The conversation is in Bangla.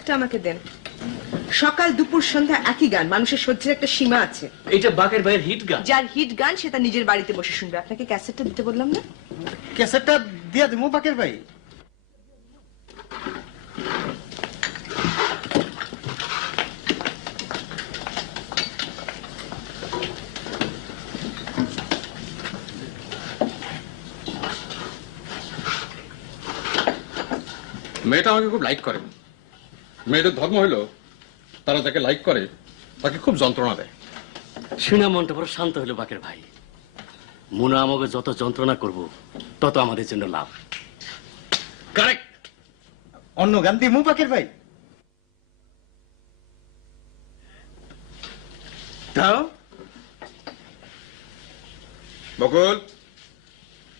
ক্যাসেটটা আমাকে দেন। সকাল দুপুর সন্ধ্যা একই গান, মানুষের সহ্যের একটা সীমা আছে। এটা বাকের ভাইয়ের হিট গান। যার হিট গান সে তার নিজের বাড়িতে বসে শুনবে। আপনাকে ক্যাসেটটা দিতে বললাম না? ক্যাসেটটা দিয়া দেবো বাকের ভাই। মেয়েটা আমাকে খুব লাইক করে। মেয়েদের ধর্ম হইলো তারা যাকে লাইক করে তাকে খুব যন্ত্রণা দেয়। শুনে মনটা বড় শান্ত হলো বাকের ভাই। মুনা আমাকে যত যন্ত্রণা করব তত আমাদের জন্য লাভ। কারেক্ট। অন্য গান দিমু বাকের ভাই? বকুল